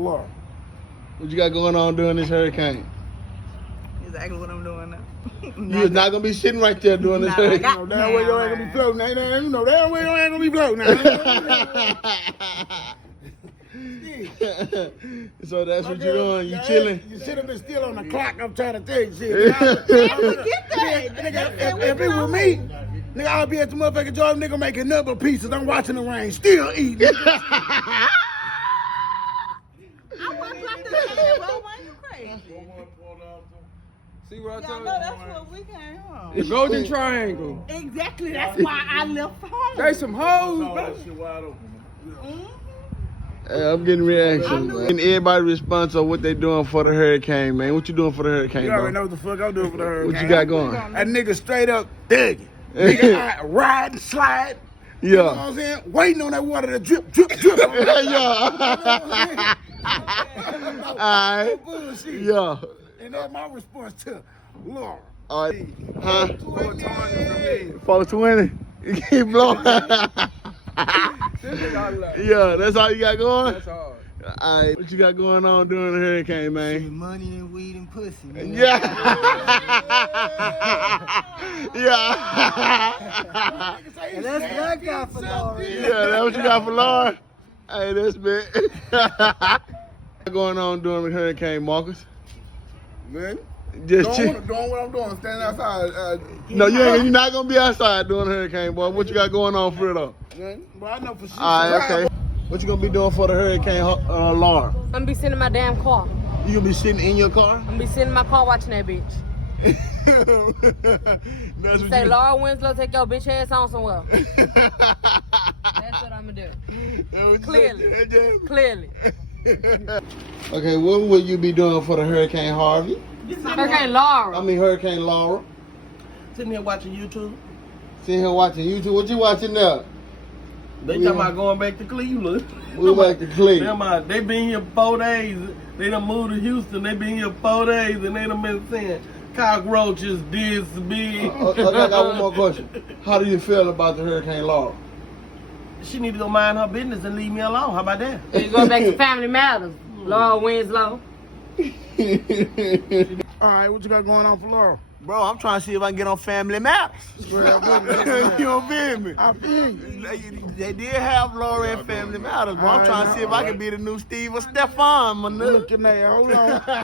Laura? What you got going on during this hurricane? Exactly what I'm doing now. You is not gonna be sitting right there doing this hurricane. You know damn well you ain't gonna be floating. You know damn well you ain't gonna be floating. So that's what you're doing. You chilling. You should have been still on the clock. I'm trying to tell you shit. If it was me, nigga, I'll be at the motherfucking job, nigga, making number pieces. I'm watching the rain, still eating. I wasn't like the same, bro. Why you crazy? See what I Y'all told know you? that's what we came home. The Golden Triangle. Exactly, that's why I left home. There's some hoes, bro. Hey, I'm getting reaction, man. And everybody response on what they doing for the hurricane, man. What you doing for the hurricane, You already bro? know what the fuck I'm doing for the hurricane. What you got going? That nigga straight up digging. Nigga, I ride and slide. You know what Yeah. I'm saying? Waiting on that water to drip, drip, drip. Yeah. Alright. Bullshit. Yeah. And that's my response to Laura. Alright. Huh? 420. 420? You keep blowing. This nigga all like, Yeah, that's all you got going? that's hard. Alright. What you got going on during the hurricane, man? Money and weed and pussy. Man. Yeah. Yeah. And that's what I got for Laura. Yeah, that's what you got for Laura? Hey, that's big. What's going on during the hurricane, Marcus? Man, Just chill. doing what I'm doing, standing outside. No, you're not gonna be outside during the hurricane, boy. What you got going on for it though? Man, well, I know for sure. All right, okay. What you gonna be doing for the hurricane, Laura? I'm gonna be sitting in my damn car. You gonna be sitting in your car? I'm gonna be sitting in my car watching that bitch. That's what Say, you. Laura Winslow, take your bitch ass on somewhere. That's what I'm gonna do. Clearly. Clearly. Okay, what will you be doing for the Hurricane Harvey? Hurricane Laura. I mean Hurricane Laura. Sitting here watching YouTube. Sitting here watching YouTube. What you watching now? They talking about going back to Cleveland. We back to Cleveland. They been here 4 days. They done moved to Houston. They been here 4 days and they done been saying cockroaches this big. I got one more question. How do you feel about the Hurricane Laura? She need to go mind her business and leave me alone. How about that? You go back to Family Matters. Laura Winslow. All right, what you got going on for Laura? Bro, I'm trying to see if I can get on Family Matters. You don't feel me? I feel you. They did have Laura in Family Matters, bro. I'm trying to see if I can be the new Steve or Stefan, my nigga. Look in there, hold on.